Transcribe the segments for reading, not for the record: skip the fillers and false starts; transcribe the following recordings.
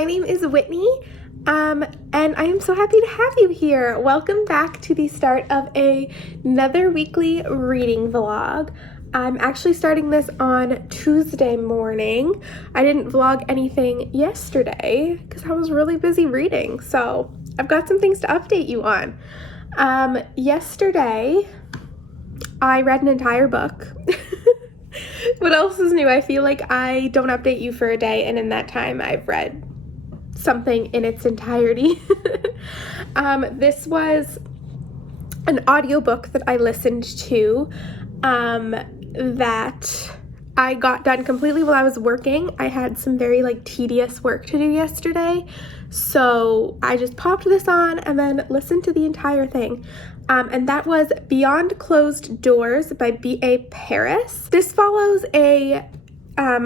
my name is Whitney, and I am so happy to have you here. Welcome back to the start of another weekly reading vlog. I'm actually starting this on Tuesday morning. I didn't vlog anything yesterday because I was really busy reading, so I've got some things to update you on. Yesterday, I read an entire book. What else is new? I feel like I don't update you for a day, and in that time I've read something in its entirety. This was an audiobook that I listened to that I got done completely while I was working. I had some very tedious work to do yesterday, so I just popped this on and then listened to the entire thing. And that was Beyond Closed Doors by B.A. Paris. This follows a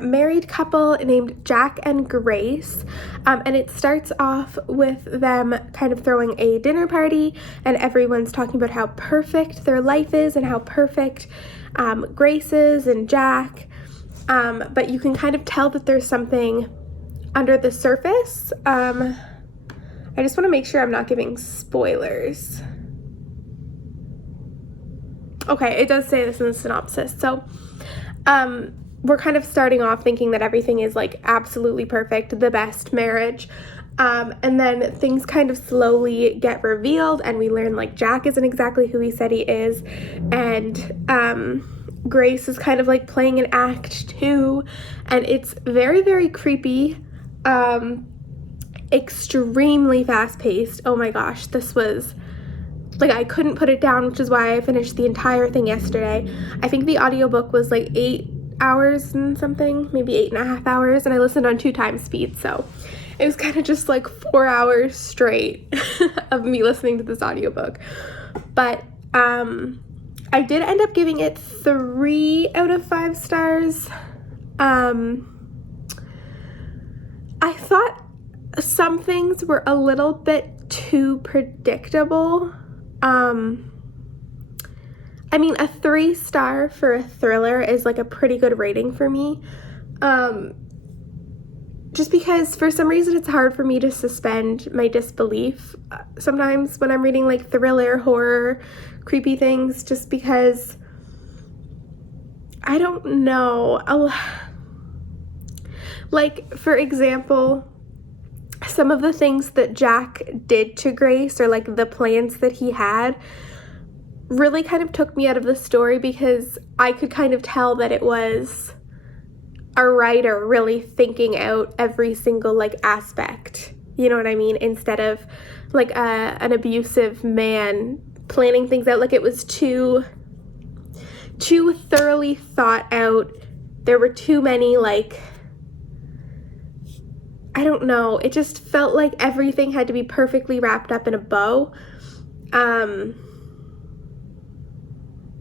married couple named Jack and Grace, and it starts off with them kind of throwing a dinner party, and everyone's talking about how perfect their life is and how perfect Grace is and Jack, but you can kind of tell that there's something under the surface. I just want to make sure I'm not giving spoilers. Okay, it does say this in the synopsis. So, we're kind of starting off thinking that everything is absolutely perfect, the best marriage. And then things kind of slowly get revealed, and we learn Jack isn't exactly who he said he is. And Grace is kind of playing an act too. And it's very, very creepy. Extremely fast paced. Oh my gosh, this was I couldn't put it down, which is why I finished the entire thing yesterday. I think the audiobook was 8 hours and something, maybe 8.5 hours, and I listened on 2 times speed, so it was kind of just 4 hours straight of me listening to this audiobook. But I did end up giving it 3 out of 5 stars. I thought some things were a little bit too predictable. I mean, a 3-star for a thriller is a pretty good rating for me. Just because for some reason it's hard for me to suspend my disbelief sometimes when I'm reading thriller, horror, creepy things, just because I don't know. For example, some of the things that Jack did to Grace, or the plans that he had, really kind of took me out of the story, because I could kind of tell that it was a writer really thinking out every single aspect, you know what I mean, instead of an abusive man planning things out. It was too thoroughly thought out. There were too many I don't know, it just felt like everything had to be perfectly wrapped up in a bow,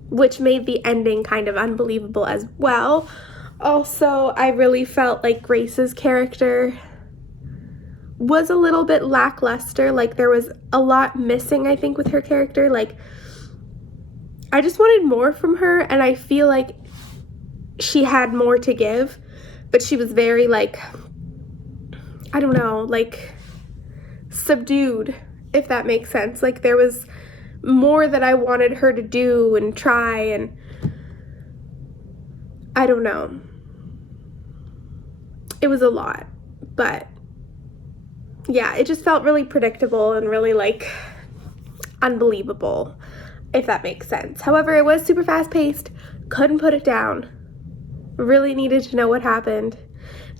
which made the ending kind of unbelievable as well. Also, I really felt like Grace's character was a little bit lackluster. There was a lot missing, I think, with her character. I just wanted more from her, and I feel like she had more to give, but she was very I don't know, subdued, if that makes sense. There was more that I wanted her to do and try, and I don't know. It was a lot, but yeah, it just felt really predictable and really unbelievable, if that makes sense. However, it was super fast paced, couldn't put it down, really needed to know what happened.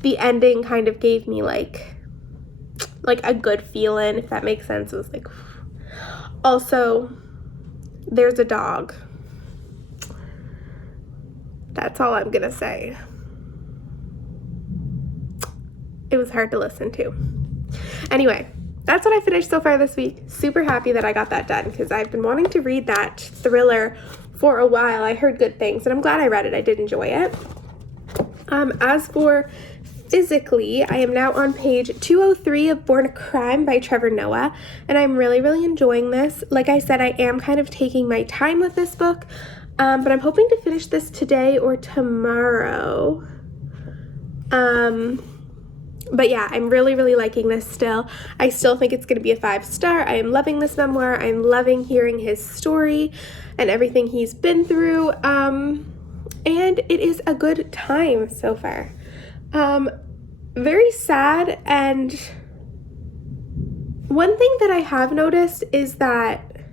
The ending kind of gave me a good feeling, if that makes sense. It was also, there's a dog. That's all I'm gonna say. It was hard to listen to. Anyway, that's what I finished so far this week. Super happy that I got that done, because I've been wanting to read that thriller for a while. I heard good things, and I'm glad I read it. I did enjoy it. As for physically, I am now on page 203 of Born a Crime by Trevor Noah, and I'm really, really enjoying this. Like I said, I am kind of taking my time with this book, but I'm hoping to finish this today or tomorrow. But yeah, I'm really, really liking this still. I still think it's going to be a 5-star. I am loving this memoir. I'm loving hearing his story and everything he's been through. And it is a good time so far. Very sad, and one thing that I have noticed is that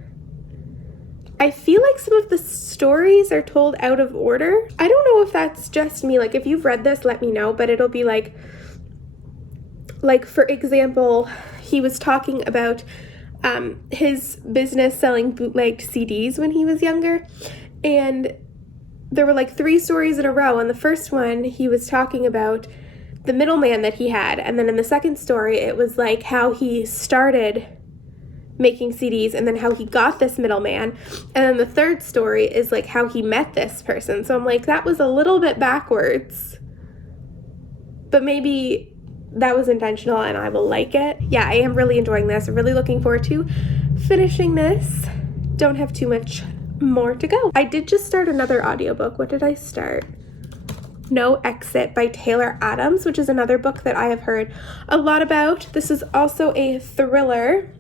I feel like some of the stories are told out of order. I don't know if that's just me. Like, if you've read this, let me know, but it'll be like for example, he was talking about his business selling bootlegged CDs when he was younger, and there were like 3 stories in a row. And the first one, he was talking about the middleman that he had, and then in the second story, it was like how he started making CDs and then how he got this middleman, and then the third story is like how he met this person. So I'm like, that was a little bit backwards, but maybe that was intentional and I will like it. Yeah, I am really enjoying this. I'm really looking forward to finishing this. Don't have too much more to go. I did just start another audiobook. What did I start? No Exit by Taylor Adams, which is another book that I have heard a lot about. This is also a thriller.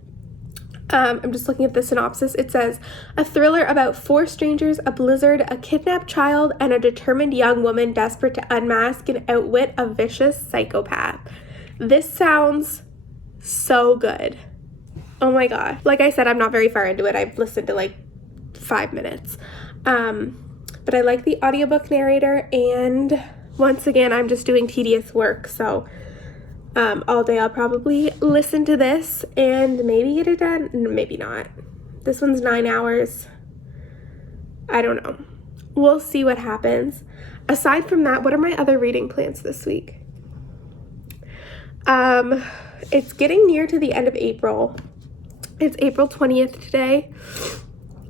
I'm just looking at the synopsis. It says, a thriller about 4 strangers, a blizzard, a kidnapped child, and a determined young woman desperate to unmask and outwit a vicious psychopath. This sounds so good. Oh my god. Like I said, I'm not very far into it. I've listened to like 5 minutes. But I like the audiobook narrator, and once again, I'm just doing tedious work, so all day I'll probably listen to this and maybe get it done. Maybe not. This one's 9 hours. I don't know. We'll see what happens. Aside from that, what are my other reading plans this week? It's getting near to the end of April. It's April 20th today.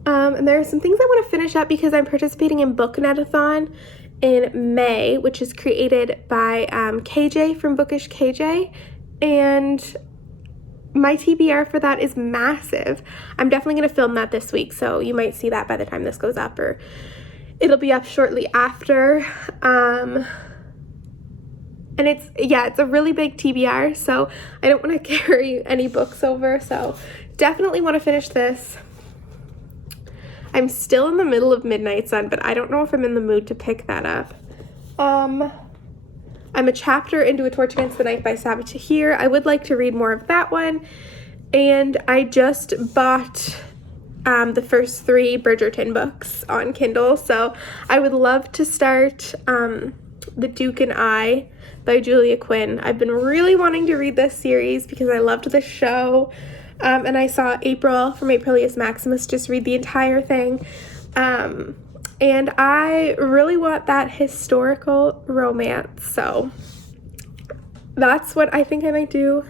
And there are some things I want to finish up because I'm participating in Booknetathon in May, which is created by KJ from Bookish KJ, and my TBR for that is massive. I'm definitely going to film that this week, so you might see that by the time this goes up, or it'll be up shortly after. And it's a really big TBR, so I don't want to carry any books over, so definitely want to finish this. I'm still in the middle of Midnight Sun, but I don't know if I'm in the mood to pick that up. I'm a chapter into A Torch Against the Night by Sabbath Tahir. I would like to read more of that one. And I just bought the first 3 Bridgerton books on Kindle, so I would love to start The Duke and I by Julia Quinn. I've been really wanting to read this series because I loved the show. And I saw April from Aprilius Maximus just read the entire thing. And I really want that historical romance, so that's what I think I might do.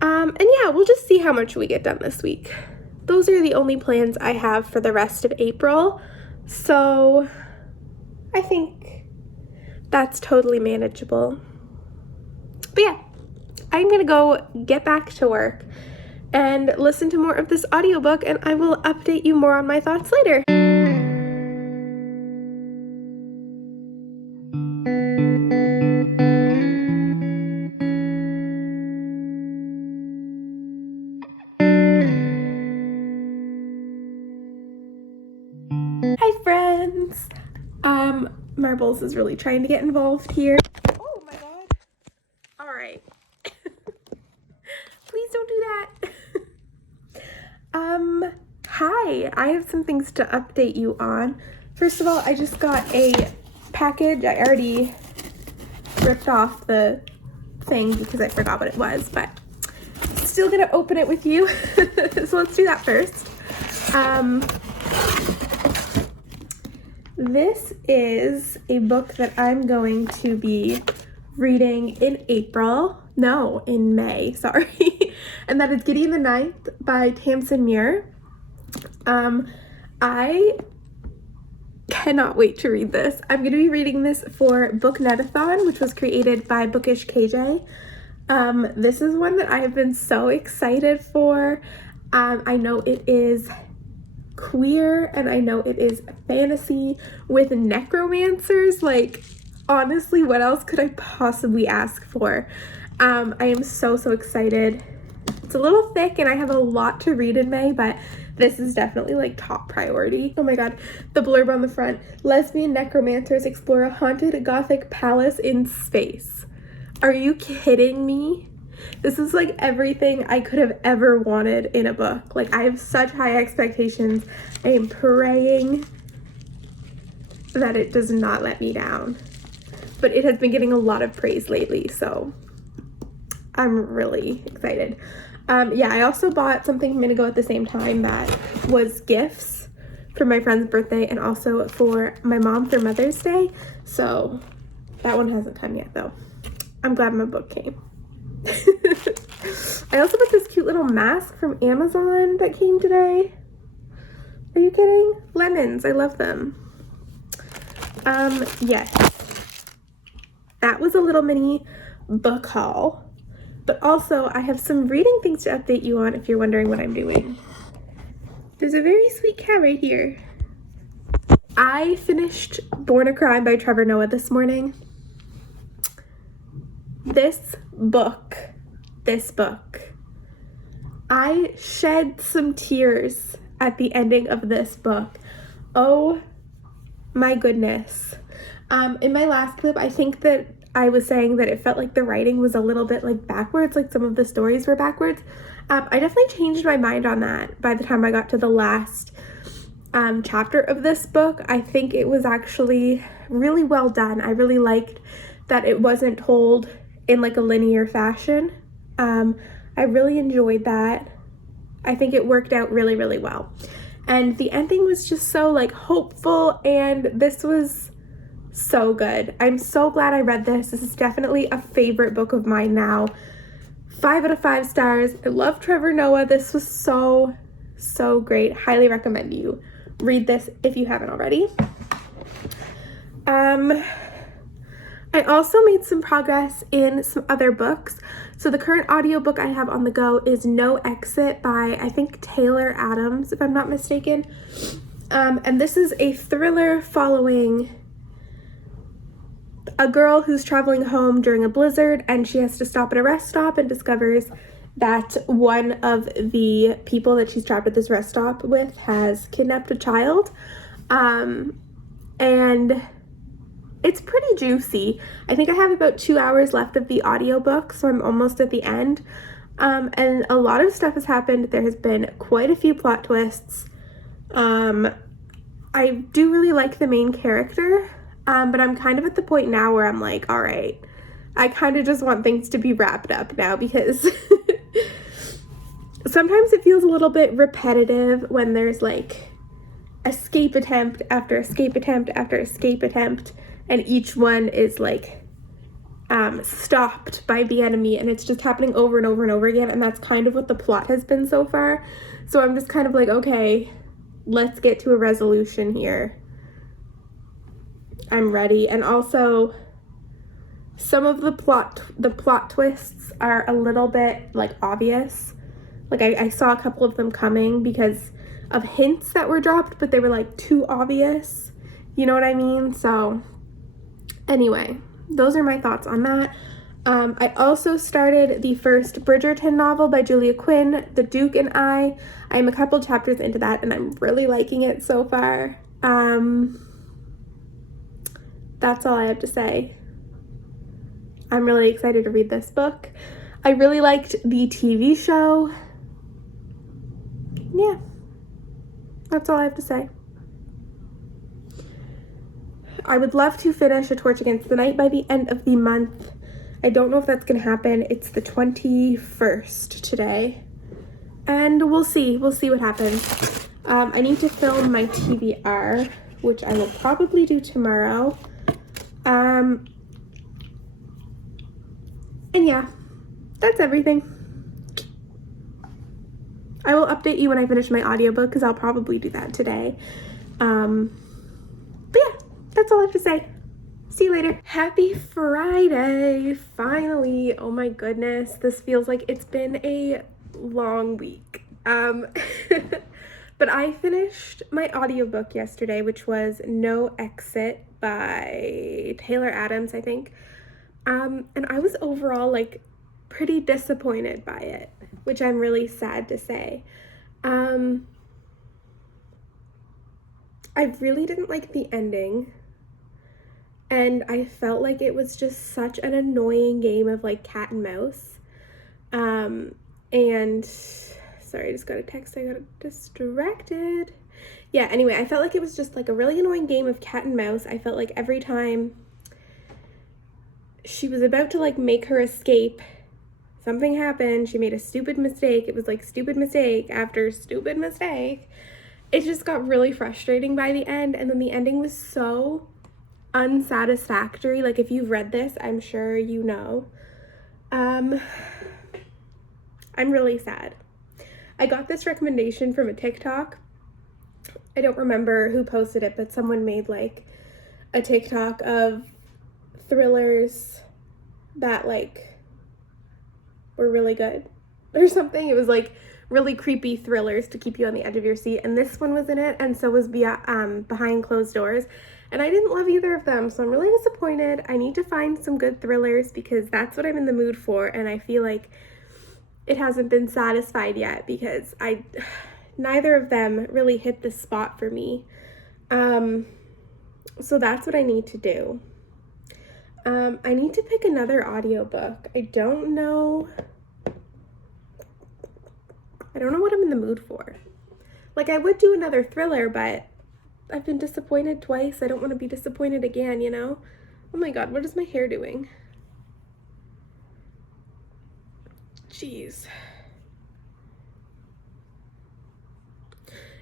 And yeah, we'll just see how much we get done this week. Those are the only plans I have for the rest of April, so I think that's totally manageable. But yeah, I'm gonna go get back to work and listen to more of this audiobook, and I will update you more on my thoughts later. Hi friends! Marbles is really trying to get involved here. Oh my god. Alright. Please don't do that. Hi, I have some things to update you on. First of all, I just got a package. I already ripped off the thing because I forgot what it was, but still gonna open it with you. So let's do that first. This is a book that I'm going to be reading in May, sorry. And that is Gideon the Ninth by Tamsin Muir. I cannot wait to read this. I'm going to be reading this for Booknetathon, which was created by Bookish KJ. This is one that I have been so excited for. I know it is queer and I know it is fantasy with necromancers. Like, honestly, what else could I possibly ask for? I am so excited. It's a little thick and I have a lot to read in May, but this is definitely like top priority. Oh my god, the blurb on the front. Lesbian necromancers explore a haunted Gothic palace in space. Are you kidding me? This is like everything I could have ever wanted in a book. Like, I have such high expectations. I am praying that it does not let me down. But it has been getting a lot of praise lately, so I'm really excited. Yeah, I also bought something a minute ago at the same time that was gifts for my friend's birthday and also for my mom for Mother's Day. So that one hasn't come yet, though. I'm glad my book came. I also got this cute little mask from Amazon that came today. Are you kidding? Lemons, I love them. Yes. That was a little mini book haul. But also, I have some reading things to update you on if you're wondering what I'm doing. There's a very sweet cat right here. I finished Born a Crime by Trevor Noah this morning. This book, I shed some tears at the ending of this book. Oh my goodness. In my last clip, I think that I was saying that it felt like the writing was a little bit like backwards, like some of the stories were backwards. I definitely changed my mind on that by the time I got to the last chapter of this book. I think it was actually really well done. I really liked that it wasn't told in like a linear fashion. I really enjoyed that. I think it worked out really, really well. And the ending was just so like hopeful, and this was so good. I'm so glad I read this. This is definitely a favorite book of mine now. 5 out of 5 stars. I love Trevor Noah. This was so great. Highly recommend you read this if you haven't already. I also made some progress in some other books. So the current audiobook I have on the go is No Exit by, I think, Taylor Adams, if I'm not mistaken. And this is a thriller following a girl who's traveling home during a blizzard, and she has to stop at a rest stop and discovers that one of the people that she's trapped at this rest stop with has kidnapped a child. And it's pretty juicy. I think I have about 2 hours left of the audiobook, so I'm almost at the end. And a lot of stuff has happened. There has been quite a few plot twists. I do really like the main character, but I'm kind of at the point now where I'm like, all right, I kind of just want things to be wrapped up now, because sometimes it feels a little bit repetitive when there's like escape attempt after escape attempt after escape attempt, and each one is like stopped by the enemy, and it's just happening over and over and over again, and that's kind of what the plot has been so far. So I'm just kind of like, okay, let's get to a resolution here. I'm ready. And also, some of the plot twists are a little bit like obvious. Like I saw a couple of them coming because of hints that were dropped, but they were like too obvious. You know what I mean? So anyway, those are my thoughts on that. I also started the first Bridgerton novel by Julia Quinn, The Duke and I. I'm a couple chapters into that, and I'm really liking it so far. That's all I have to say. I'm really excited to read this book. I really liked the TV show. Yeah, that's all I have to say. I would love to finish A Torch Against the Night by the end of the month. I don't know if that's going to happen. It's the 21st today. And we'll see. We'll see what happens. I need to film my TBR, which I will probably do tomorrow. And yeah, that's everything. I will update you when I finish my audiobook, because I'll probably do that today. But yeah, that's all I have to say. See you later. Happy Friday, finally. Oh my goodness, this feels like it's been a long week. But I finished my audiobook yesterday, which was No Exit by Taylor Adams, I think. And I was overall like pretty disappointed by it, which I'm really sad to say. I really didn't like the ending, and I felt like it was just such an annoying game of like cat and mouse. And sorry, I just got a text, I got distracted. Yeah, anyway, I felt like it was just like a really annoying game of cat and mouse. I felt like every time she was about to like make her escape, something happened, she made a stupid mistake. It was like stupid mistake after stupid mistake. It just got really frustrating by the end, and then the ending was so unsatisfactory. Like, if you've read this, I'm sure you know. I'm really sad. I got this recommendation from a TikTok. I don't remember who posted it, but someone made like a TikTok of thrillers that like were really good or something. It was like really creepy thrillers to keep you on the edge of your seat, and this one was in it, and so was Behind Closed Doors, and I didn't love either of them, so I'm really disappointed. I need to find some good thrillers because that's what I'm in the mood for, and I feel like it hasn't been satisfied yet because neither of them really hit the spot for me. So that's what I need to do. I need to pick another audiobook. I don't know what I'm in the mood for. Like, I would do another thriller, but I've been disappointed twice. I don't want to be disappointed again, you know? Oh my god, what is my hair doing? Jeez.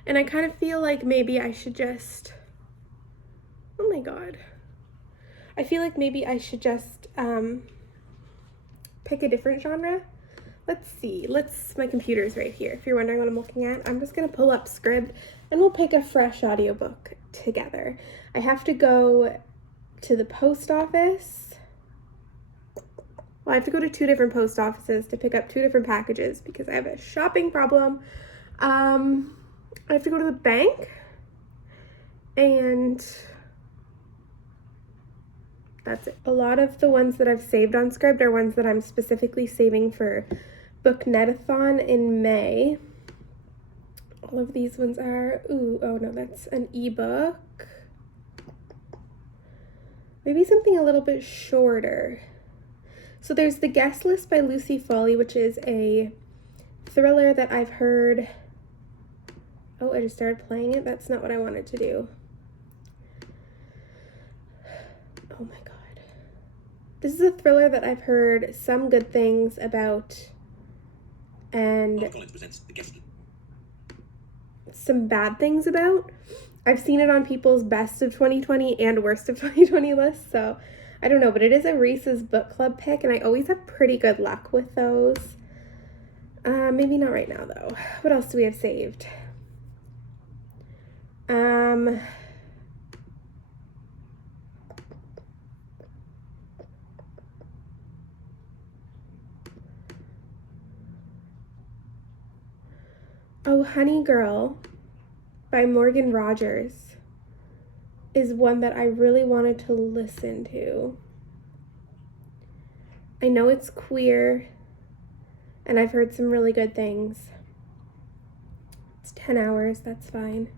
And I kind of feel like maybe I should just... Oh my god. I feel like maybe I should just pick a different genre. Let's see. My computer's right here. If you're wondering what I'm looking at, I'm just going to pull up Scribd and we'll pick a fresh audiobook together. I have to go to the post office. Well, I have to go to 2 different post offices to pick up 2 different packages because I have a shopping problem. I have to go to the bank, and that's it. A lot of the ones that I've saved on Scribd are ones that I'm specifically saving for Booknetathon in May. All of these ones are, oh no, that's an ebook. Maybe something a little bit shorter. So there's The Guest List by Lucy Foley, which is a thriller that I've heard. Oh, I just started playing it. That's not what I wanted to do. Oh my god. This is a thriller that I've heard some good things about and some bad things about. I've seen it on people's best of 2020 and worst of 2020 lists, so I don't know, but it is a Reese's book club pick, and I always have pretty good luck with those. Maybe not right now, though. What else do we have saved? Oh, Honey Girl by Morgan Rogers is one that I really wanted to listen to. I know it's queer, and I've heard some really good things. It's 10 hours, that's fine.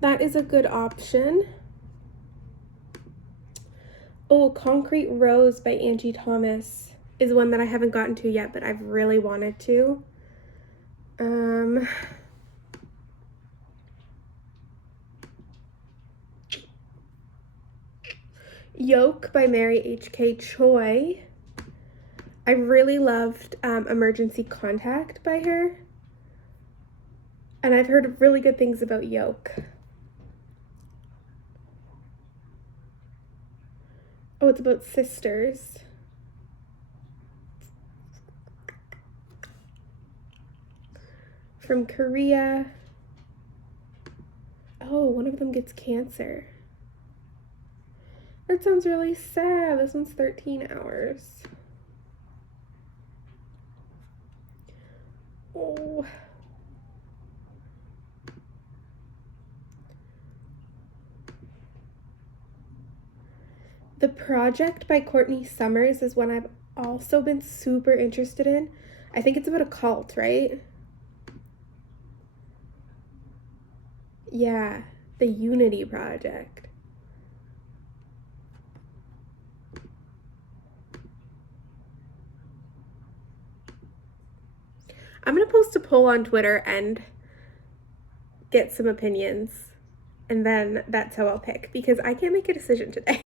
That is a good option. Oh, Concrete Rose by Angie Thomas is one that I haven't gotten to yet, but I've really wanted to. Yoke by Mary H.K. Choi. I really loved Emergency Contact by her. And I've heard really good things about Yoke. Oh, it's about sisters. From Korea. Oh, one of them gets cancer. That sounds really sad. This one's 13 hours. Oh. The Project by Courtney Summers is one I've also been super interested in. I think it's about a cult, right? Yeah, the Unity Project. I'm going to post a poll on Twitter and get some opinions. And then that's how I'll pick, because I can't make a decision today.